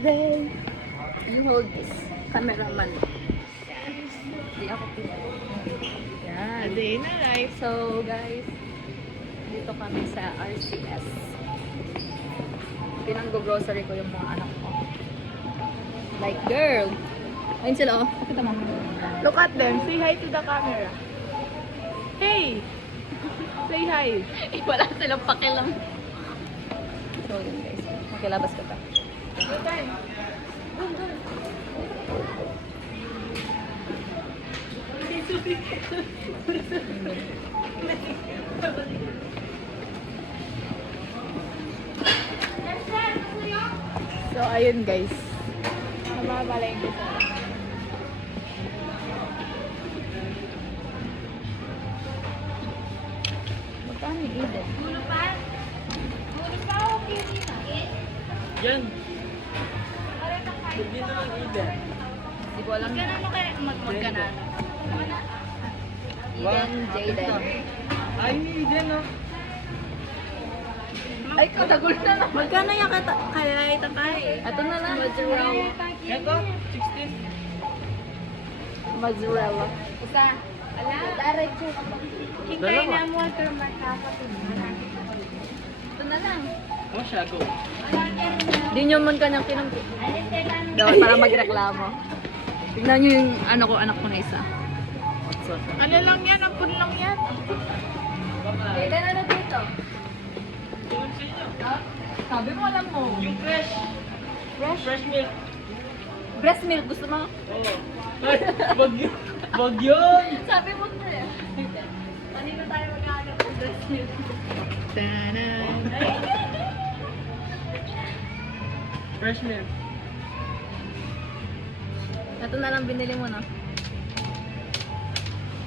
birthday! You hold this. Cameraman. Hindi ako pinag. Yan. A day in a life. So, guys, dito kami sa RCS. Pinang-grocery ko yung mga anak ko. Like, girl! Ayun sila, oh. Pakita mo. Look at them. Say hi to the camera. Hey! Say hi. Eh, wala silang pakilang. So, yun guys. Makilabas ko pa. So, ayun guys. Nababalay ko sa Magkano yung Eden? Yan. Hindi na lang ida. Hindi ko alam. Magkano? Eden, Jaden. Ay, hindi ida, no? Ay, katagol na lang. Magkano yung kaya itakay? Ito na lang. Mozzarella. Ito, 16. Mozzarella. Hintay na mo ito matapos. Ito na lang. Oh, siya, go. Di nyo man kanyang kinang... Dapat para magreklamo. Tignan nyo yung anak ko na isa. Ano lang yan? Ampun lang yan. Kailan ano dito? Tulong sa inyo. Sabi mo alam mo. Yung fresh. Fresh? Fresh milk. Breast milk. Gusto mo? Oo. Ay, wag yun. Wag yun. Sabi mo na eh. Kanina tayo magkakagat ng breast milk. Tanan. Fresh milk. Ito na lang binili mo na.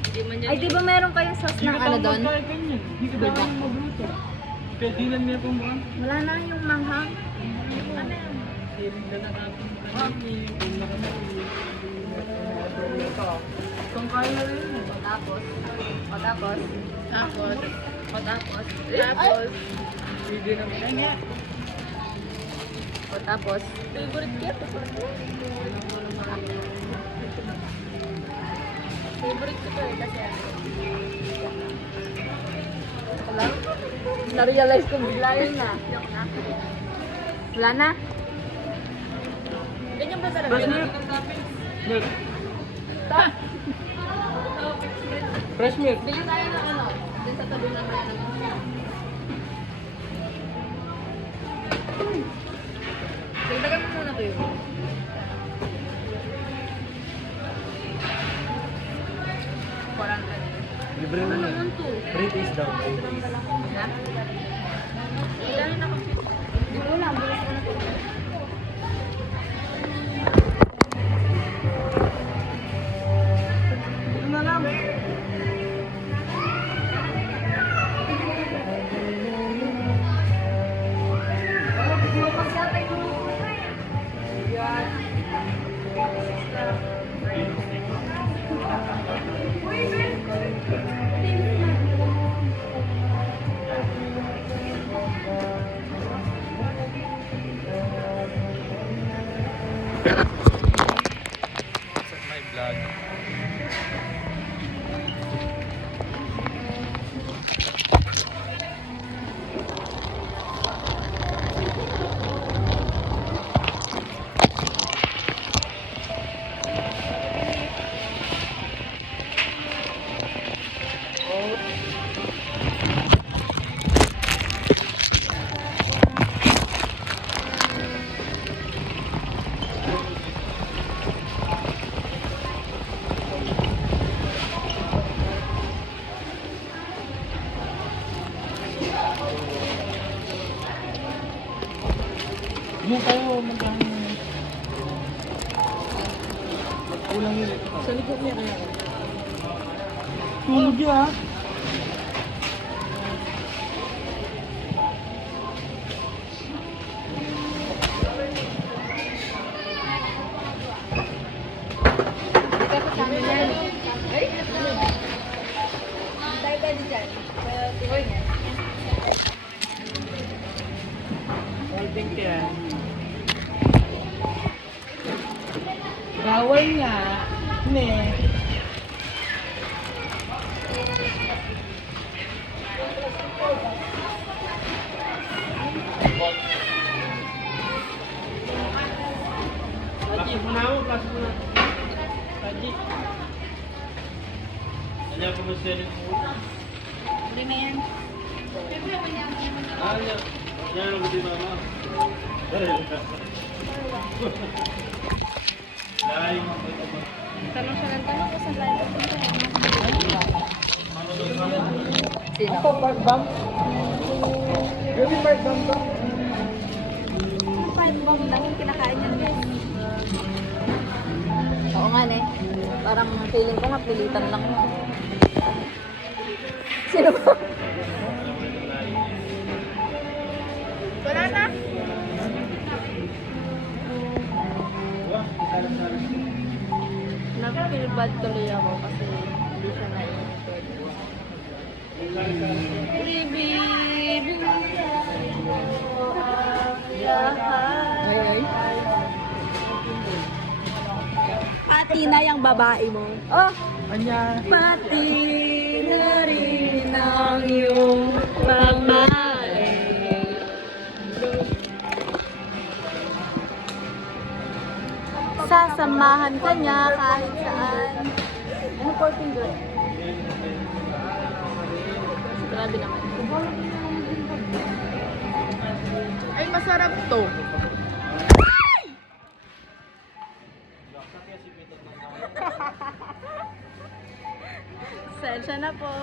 Hindi man yan. Ay, di ba meron kayong sauce ng ano doon? Hindi ka ba magluto? Pwede lang niya pong buwan. Wala na yung manghang. Ano yan? Hiling na natin kami. Kung nakamali. Kung kaya na rin. Tapos. Tapos. Tapos. Tapos. Tapos. Pwede naman. Ay nga. Tapos. Favorite ka? Favorite ko to eh kasi wala. Na-realize ko bigla yun na. Wala na? Ganyan ba talaga? Fresh milk. Milk. Fresh milk. Bigyan tayo ng ano? Dun sa tabi ng kaya naman. Dagdagan mo muna to yun. Libre na yun. 3 days daw. 3 days. Na? Ilan na ako? Hindi ko lang. Bilis ko na to. Ito na lang. Sa my vlog. Hindi tayo magkano. Kulang yun. Sa likod niya kaya. Tulog yun ha. Thank you. Bawal nga. Ne. Pasok mo na ako, pasok mo na. Paji. Ano ako mo siya rin mo? Hindi na yan. Ah, yan. Yan ang hindi mama. Layo mo po ito ba? Tanong siya ng tanong kung saan tayo pupunta. Sino? Ako, park bomb. Gabi park bomb ba? Five bomb lang yung kinakain niyan, guys. Oo nga, ne. Parang feeling ko mapilitan lang yun. Sino ba? Wala na. Nag-feel bad tuloy ako kasi hindi siya na-include. Ay, ay. Pati na yung babae mo. Oh! Anya. Pati na rin ang iyong babae. Sasamahan ka niya kahit saan. Ano po finger? Grabe naman. Ay, masarap to. Sensya na po.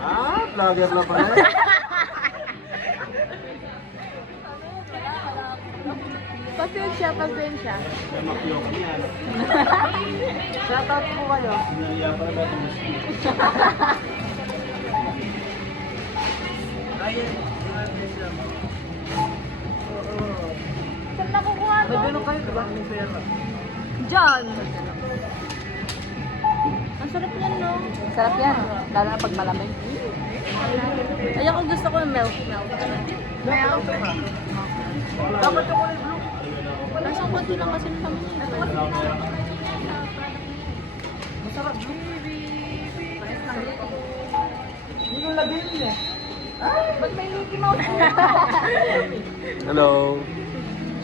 Ah, vlogger na pala. Pasensya, pasensya. May makiyo kami yan. Shoutout po kayo. Sinaliya pa na ito. Ayun. Saan nakukuha to? Nagano kayo, diba? May pera. Diyan. Ang sarap yan, no? Sarap yan. Lalo na pag malamig. Ay, ako gusto ko yung milk. Dapat yung kulay blue. Lasang konti lang kasi ng kami niya. Masarap blue. Hindi ko lagay yun eh. Ba't may Mickey Mouse? Hello.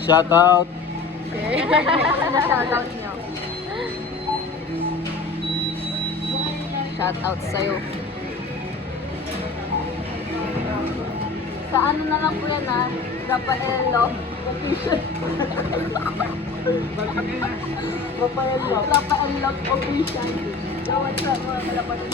Shout out. Shoutout niyo. Shoutout sa'yo. Sa ano na lang po yan, ha? Rafaelo. Official. Rafaelo Official. So, what's up, mga kalapatan?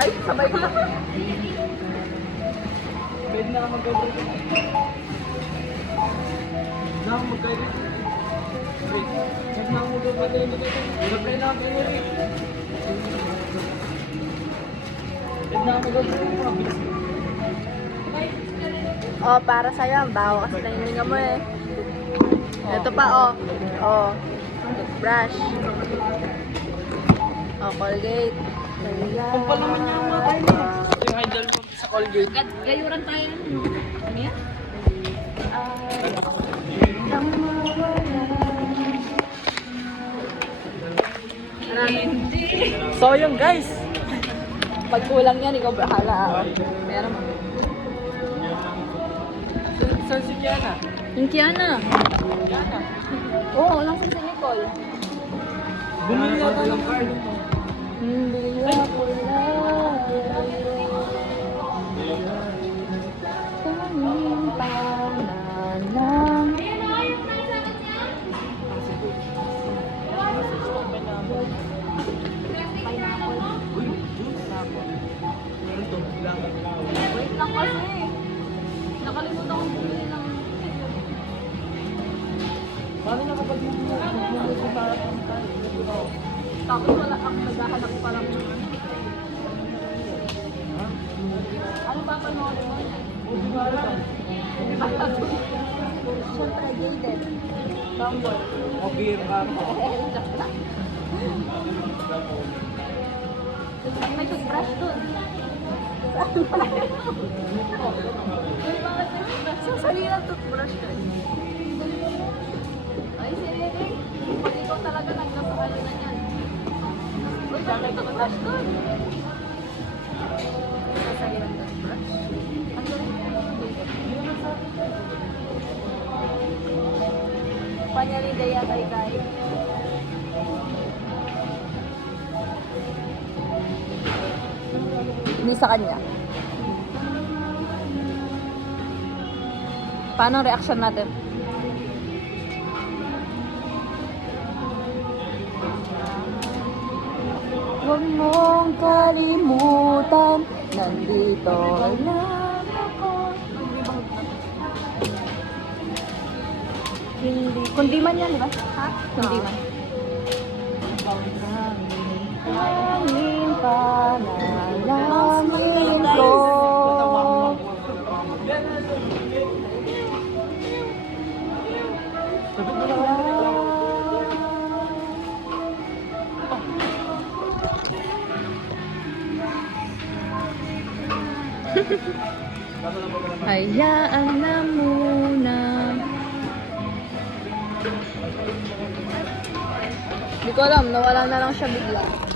Ay, sabay ko. Pwede na lang mag-go. Na ako mag-go. Wait. Huwag na ako mag-go. Huwag kayo na ako mag-go. Pwede na ako mag-go. Oh, para sa'yo. Ang baho kasi nahininga mo eh. Ito pa, oh. Oh. Brush. Oh, Colgate. Kumpal naman niya ang mga tayo niya. Yung idol ko sa Colgate. Gayuran tayo. Ano yan? So yun guys. Pag kulang yan, ikaw bahala. Meron. Saan si Kiana? Yung Kiana. Kiana. Oo, lang si Nicole. Bumili yata ng card. Hindi ako tanging pangalan. Wait lang kasi. Nakalimutan kong bumili ng... Paano na kapag magmumulit para Tapos wala ang naghahanap pa lang ng ano. Ano pa panoorin mo? Siyempre, gated. Bumble. O beer ka. May toothbrush dun. Sasali ng toothbrush ka. Ay, si Eric. Pag ikaw talaga nagkasakali na yan. Uy, bakit may toothbrush dun? Sasali ng toothbrush. Ang galing. Panyalidaya kay. Hindi sa kanya. Paano ang reaction natin? Huwag mong kalimutan, nandito lang ako. Hindi. Kundi man yan, di ba? Ha? Kundi man. Hangin pa na langit ko. Hayaan na muna. Hindi ko alam, nawala na lang siya bigla.